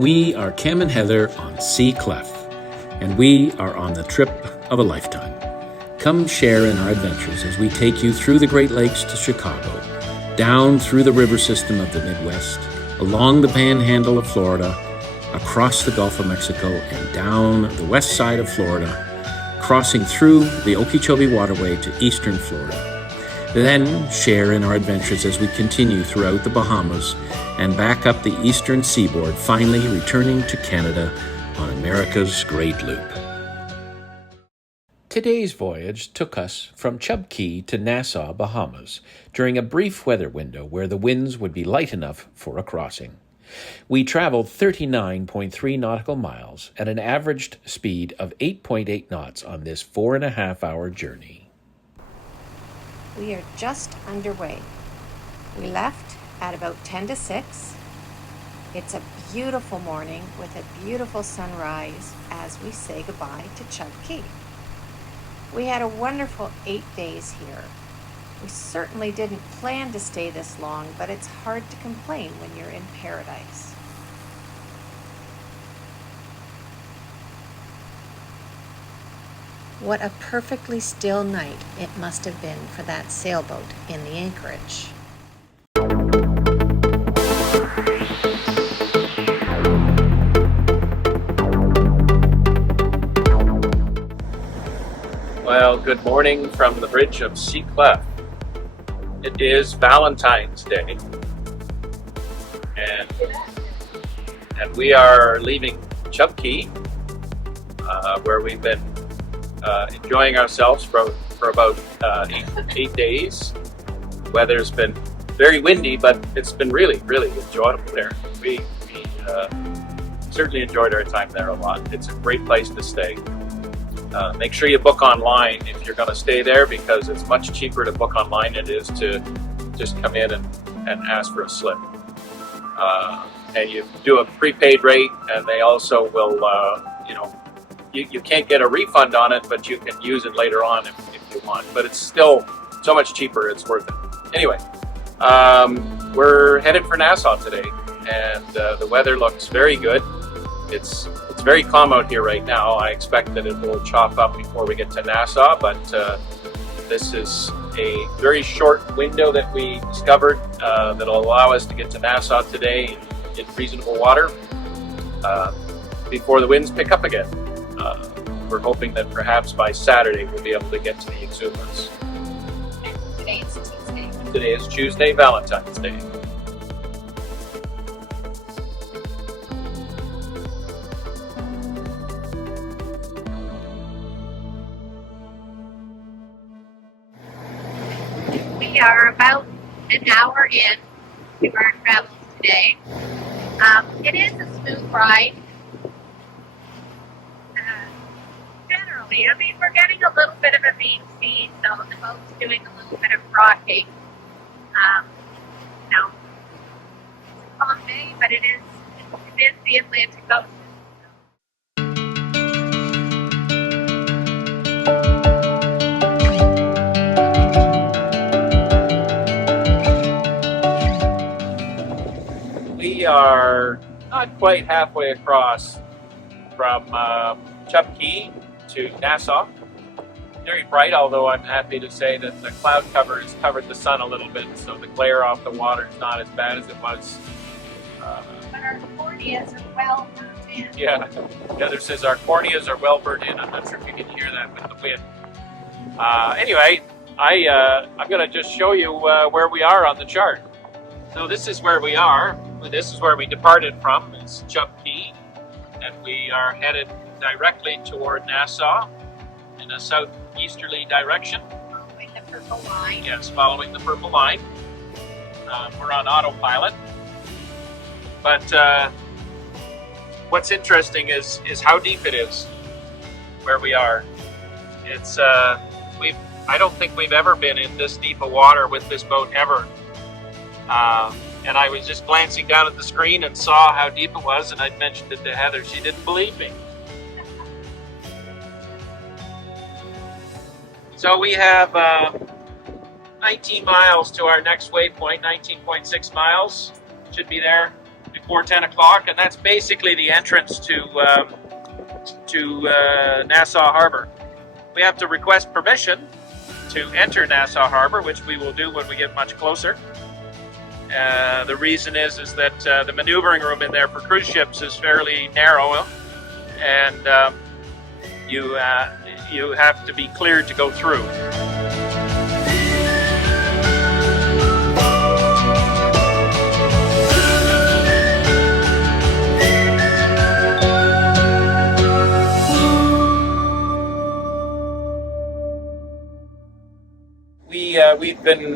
We are Cam and Heather on Sea Clef, and we are on the trip of a lifetime. Come share in our adventures as we take you through the Great Lakes to Chicago, down through the river system of the Midwest, along the panhandle of Florida, across the Gulf of Mexico, and down the west side of Florida, crossing through the Okeechobee Waterway to eastern Florida. Then share in our adventures as we continue throughout the Bahamas and back up the eastern seaboard, finally returning to Canada on America's Great Loop. Today's voyage took us from Chub Cay to Nassau, Bahamas, during a brief weather window where the winds would be light enough for a crossing. We traveled 39.3 nautical miles at an averaged speed of 8.8 knots on this 4.5-hour journey. We are just underway. We left at about 10 to 6. It's a beautiful morning with a beautiful sunrise as we say goodbye to Chub Cay. We had a wonderful 8 days here. We certainly didn't plan to stay this long, but it's hard to complain when you're in paradise. What a perfectly still night it must have been for that sailboat in the anchorage. Well, good morning from the bridge of Sea Clef. It is Valentine's Day, and we are leaving Chub Cay, where we've been enjoying ourselves for about 8 days. The weather's been very windy, but it's been really enjoyable there. We certainly enjoyed our time there a lot. It's a great place to stay. Make sure you book online if you're going to stay there, because it's much cheaper to book online than it is to just come in and ask for a slip. And you do a prepaid rate, and they also will, you can't get a refund on it, but you can use it later on if you want. But it's still so much cheaper, it's worth it. Anyway, we're headed for Nassau today, and the weather looks very good. It's very calm out here right now. I expect that it will chop up before we get to Nassau, but this is a very short window that we discovered that'll allow us to get to Nassau today in reasonable water before the winds pick up again. We're hoping that perhaps by Saturday we'll be able to get to the Exumas. Today is Tuesday. Today is Tuesday, Valentine's Day. We are about an hour in to our travels today. It is a smooth ride. Generally, I mean, we're getting a little bit of a mean speed, so the boat's doing a little bit of rocking. It's a calm day, but it is the Atlantic Ocean. We are not quite halfway across from Chub Cay to Nassau. Very bright, although I'm happy to say that the cloud cover has covered the sun a little bit, so the glare off the water is not as bad as it was. But our corneas are well burned in. Yeah, Heather says our corneas are well burned in. I'm not sure if you can hear that with the wind. Anyway, I'm going to just show you where we are on the chart. So this is where we are. This is where we departed from. It's Chub Cay, and we are headed directly toward Nassau in a southeasterly direction. Following the purple line. Yes, following the purple line. We're on autopilot. But what's interesting is how deep it is where we are. It's I don't think we've ever been in this deep of water with this boat ever. And I was just glancing down at the screen and saw how deep it was, and I'd mentioned it to Heather. She didn't believe me. So we have 19 miles to our next waypoint, 19.6 miles. Should be there before 10 o'clock, and that's basically the entrance to Nassau Harbor. We have to request permission to enter Nassau Harbor, which we will do when we get much closer. The reason is that the maneuvering room in there for cruise ships is fairly narrow, and you have to be cleared to go through. We've been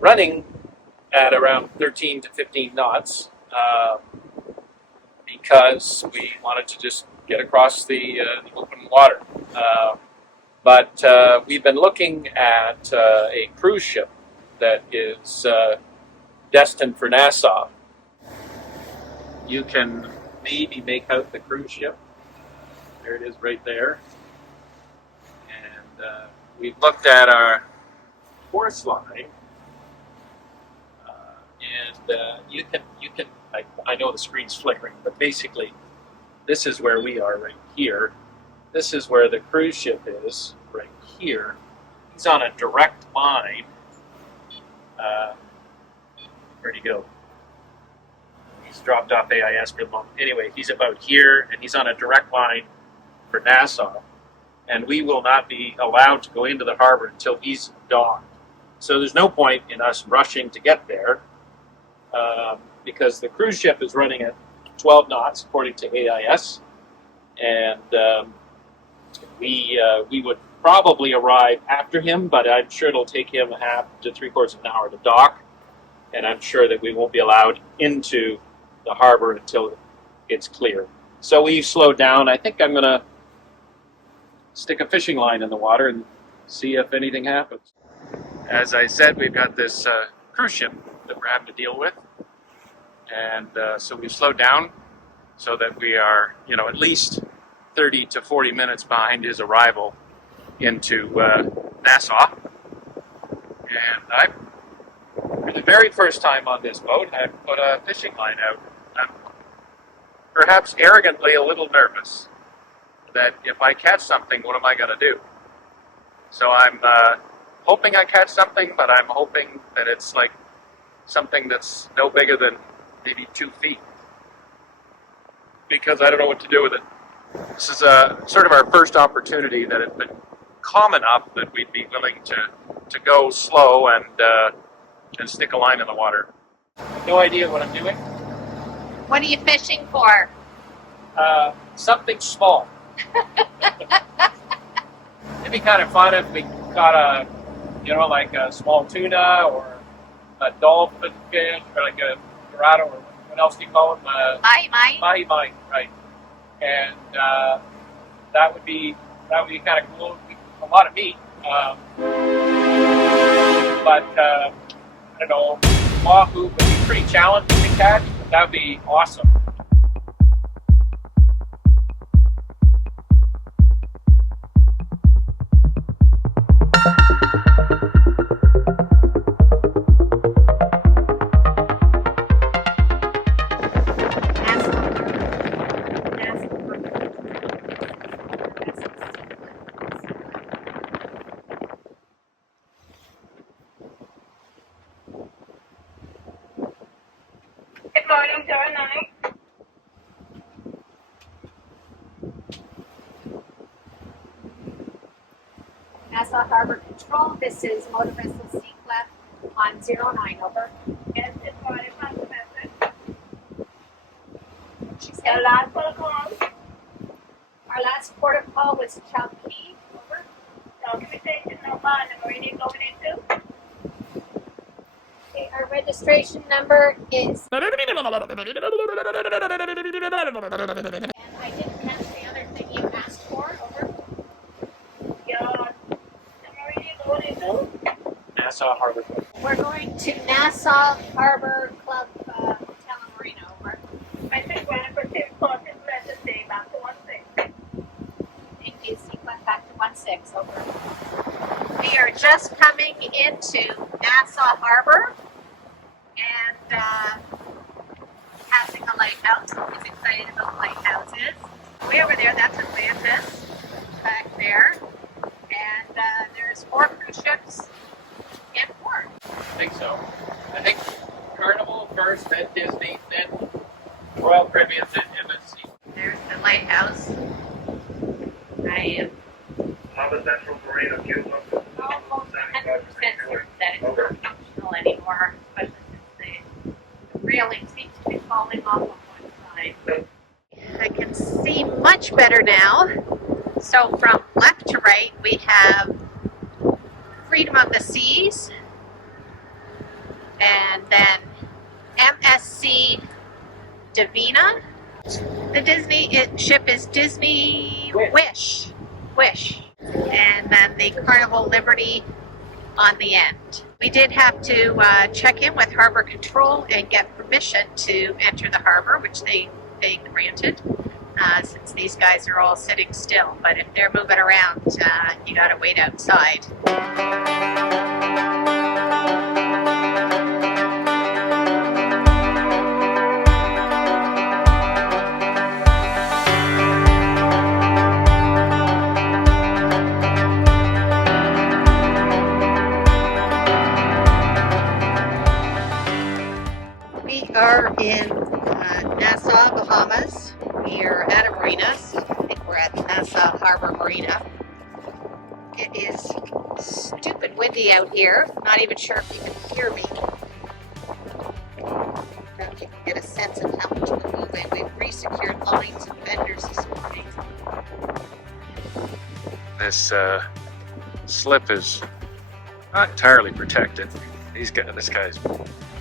running at around 13 to 15 knots because we wanted to just get across the open water. But we've been looking at a cruise ship that is destined for Nassau. You can maybe make out the cruise ship. There it is right there. And we've looked at our course line. You can. I know the screen's flickering, but basically, this is where we are right here. This is where the cruise ship is right here. He's on a direct line. Where'd he go? He's dropped off AIS for the moment. Anyway, he's about here, and he's on a direct line for Nassau. And we will not be allowed to go into the harbor until he's docked. So there's no point in us rushing to get there. Because the cruise ship is running at 12 knots according to AIS, and we would probably arrive after him, but I'm sure it'll take him a half to 3/4 of an hour to dock, and I'm sure that we won't be allowed into the harbor until it's clear. So we slowed down. I think I'm going to stick a fishing line in the water and see if anything happens. As I said, we've got this cruise ship that we're having to deal with. And so we've slowed down so that we are, at least 30 to 40 minutes behind his arrival into Nassau. And for the very first time on this boat, I put a fishing line out. I'm perhaps arrogantly a little nervous that if I catch something, what am I going to do? So I'm hoping I catch something, but I'm hoping that it's like something that's no bigger than maybe 2 feet, because I don't know what to do with it. This is sort of our first opportunity that it's been calm enough that we'd be willing to go slow and stick a line in the water. No idea what I'm doing. What are you fishing for? Something small. It'd be kind of fun if we caught like a small tuna or a dolphin fish, or like a dorado, or what else do you call them? Mahi-mahi, right. And that would be kind of cool. A lot of meat. But I don't know, wahoo would be pretty challenging to catch. That would be awesome. Good morning, Joanne. Nassau Harbor Control, this is Motor Vessel Seacliff on 09, over. Yes, good morning, Master Message. She's got a last protocol. Our last port of call was Chub Cay, over. Documentation number and the Marina going into. Okay, our registration number is. And I didn't catch the other thing you asked for, over. Nassau Harbor. We're going to Nassau Harbor Club Hotel and Marina, over. I think we're for 2 courses, let's just say back to 16. Thank you, sequence back to 16, over. We are just coming into Nassau Harbor and have lighthouse. He's excited about lighthouses. Way over there, that's Atlantis, back there. And there's 4 cruise ships in port. I think so. I think Carnival first, then Disney, then Royal Caribbean, then MSC. There's the lighthouse. I am Bahamas Central Marina fuel number. almost 100% certain that it's not functional anymore, especially since the railing seems to be falling off on one side. I can see much better now. So from left to right, we have Freedom of the Seas, and then MSC Divina. The Disney ship is Disney Wish. And then the Carnival Liberty on the end. We did have to check in with Harbor Control and get permission to enter the harbor, which they granted, since these guys are all sitting still. But if they're moving around, you gotta wait outside. We are in Nassau, Bahamas. We are at a marina. I think we're at Nassau Harbor Marina. It is stupid windy out here. Not even sure if you can hear me. I don't know if you can get a sense of how much we're moving. We've re-secured lines and fenders this morning. This slip is not entirely protected. This guy's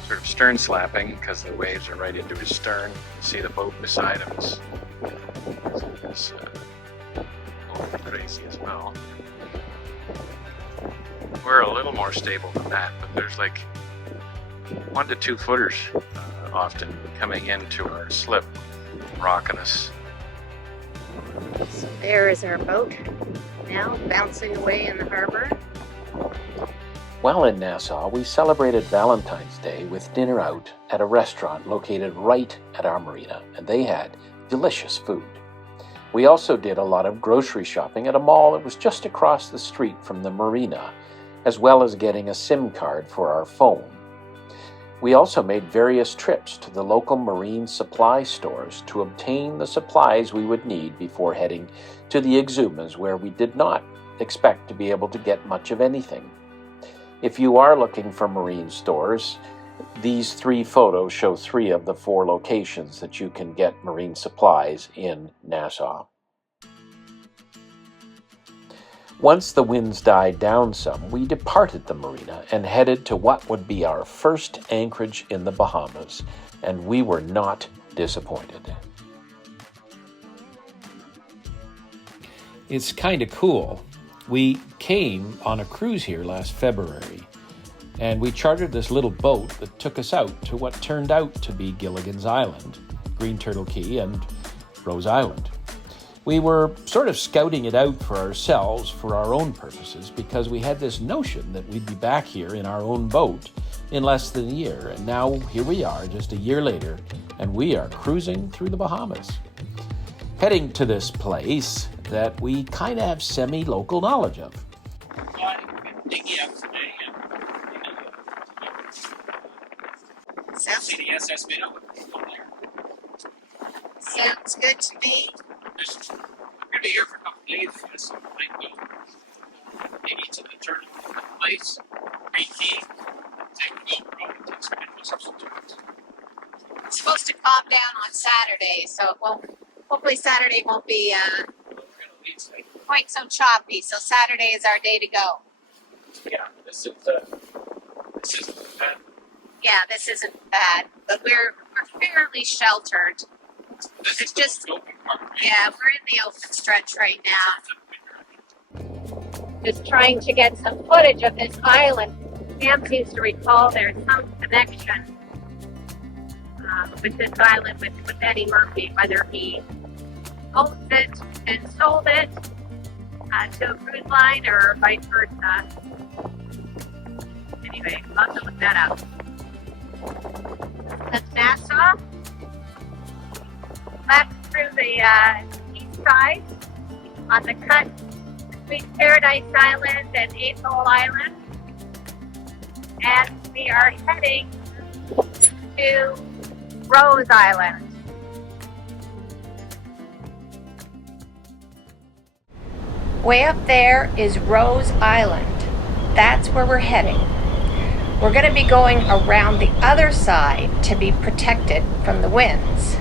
sort of stern slapping because the waves are right into his stern. You see the boat beside him is crazy as well. We're a little more stable than that, but there's like 1 to 2 footers often coming into our slip, rocking us. So there is our boat now bouncing away in the harbor. While in Nassau, we celebrated Valentine's Day with dinner out at a restaurant located right at our marina, and they had delicious food. We also did a lot of grocery shopping at a mall that was just across the street from the marina, as well as getting a SIM card for our phone. We also made various trips to the local marine supply stores to obtain the supplies we would need before heading to the Exumas, where we did not expect to be able to get much of anything. If you are looking for marine stores, these 3 photos show 3 of the 4 locations that you can get marine supplies in Nassau. Once the winds died down some, we departed the marina and headed to what would be our first anchorage in the Bahamas, and we were not disappointed. It's kind of cool. We came on a cruise here last February, and we chartered this little boat that took us out to what turned out to be Gilligan's Island, Green Turtle Key, and Rose Island. We were sort of scouting it out for ourselves for our own purposes because we had this notion that we'd be back here in our own boat in less than a year. And now here we are just a year later, and we are cruising through the Bahamas, heading to this place that we kind of have semi-local knowledge of. Dinghy up today, Sounds good to me. I'm going to be here for a couple of days. Yes, might go maybe to the turtle place, Green Key, take a GoPro and take some substitutes. It's supposed to calm down on Saturday, so it won't. Hopefully Saturday won't be quite so choppy. So Saturday is our day to go. Yeah, this isn't bad. Yeah, this isn't bad, but we're fairly sheltered. This It's is just- the open part. Yeah, we're in the open stretch right now. Just trying to get some footage of this island. Sam seems to recall there's some connection with this island with Eddie Murphy, whether he owns it and sold it to a cruise line or vice versa. Anyway, I'll have to look that up. That's Nassau. left through the east side on the cut between Paradise Island and Atoll Island. And we are heading to Rose Island. Way up there is Rose Island. That's where we're heading. We're going to be going around the other side to be protected from the winds.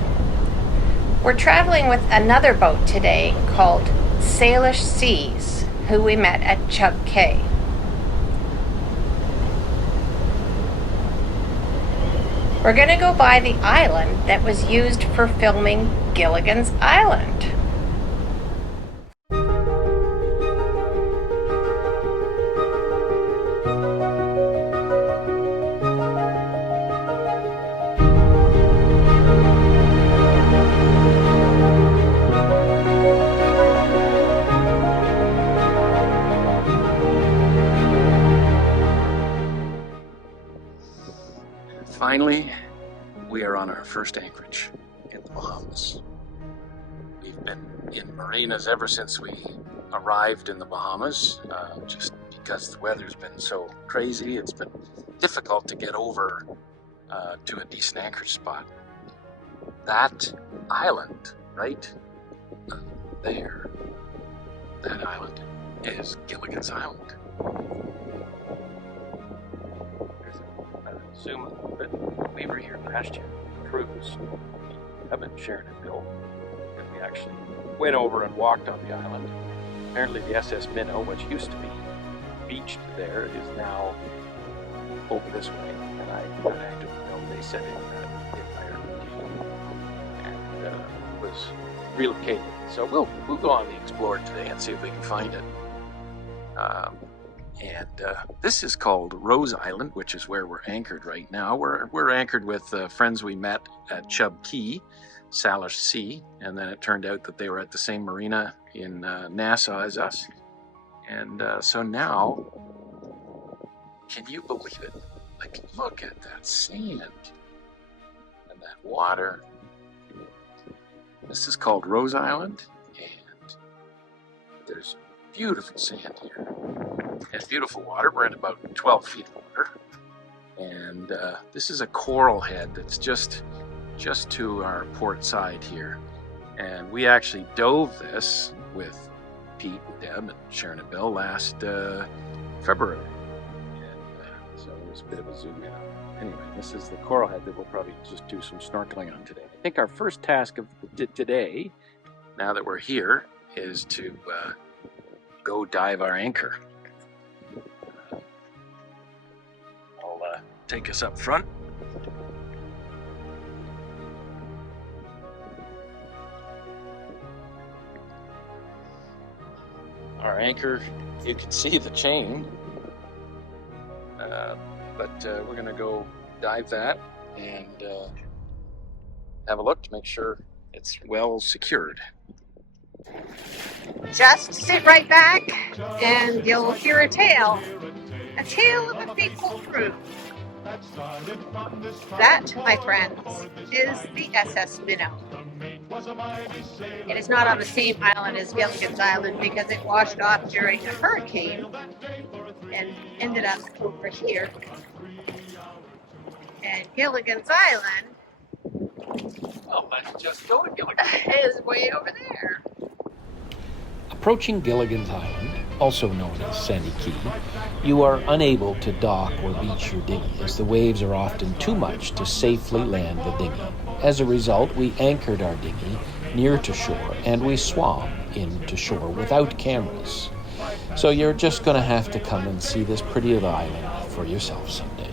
We're traveling with another boat today called Salish Seas, who we met at Chub Cay. We're going to go by the island that was used for filming Gilligan's Island. Finally, we are on our first anchorage in the Bahamas. We've been in marinas ever since we arrived in the Bahamas, just because the weather's been so crazy. It's been difficult to get over to a decent anchorage spot. That island, right there, that island is Gilligan's Island. Exuma. But we were here last year, cruise, up in Sharon and Bill, and we actually went over and walked on the island. Apparently the SS Minnow, which used to be beached there, is now over this way, and I don't know, they said in Ireland, and was relocated. So we'll go on the Explorer today and see if we can find it. This is called Rose Island, which is where we're anchored right now. We're anchored with friends we met at Chub Cay, Salish Sea, and then it turned out that they were at the same marina in Nassau as us. And so now, can you believe it? Like, look at that sand and that water. This is called Rose Island, and there's beautiful sand here. It's beautiful water. We're in about 12 feet of water. And this is a coral head that's just to our port side here. And we actually dove this with Pete and Deb and Sharon and Bill last February. And so it was a bit of a zoom in. Anyway, this is the coral head that we'll probably just do some snorkeling on today. I think our first task of today, now that we're here, is to go dive our anchor. I'll take us up front. Our anchor, you can see the chain, but we're going to go dive that and have a look to make sure it's well secured. Just sit right back and you'll hear a tale of a fateful crew. That, my friends, is the SS Minnow. It is not on the same island as Gilligan's Island because it washed off during a hurricane and ended up over here. And Gilligan's Island, Well, let's just go to Gilligan. is way over there. Approaching Gilligan's Island, also known as Sandy Cay, you are unable to dock or beach your dinghy as the waves are often too much to safely land the dinghy. As a result, we anchored our dinghy near to shore and we swam in to shore without cameras. So you're just going to have to come and see this pretty little island for yourself someday.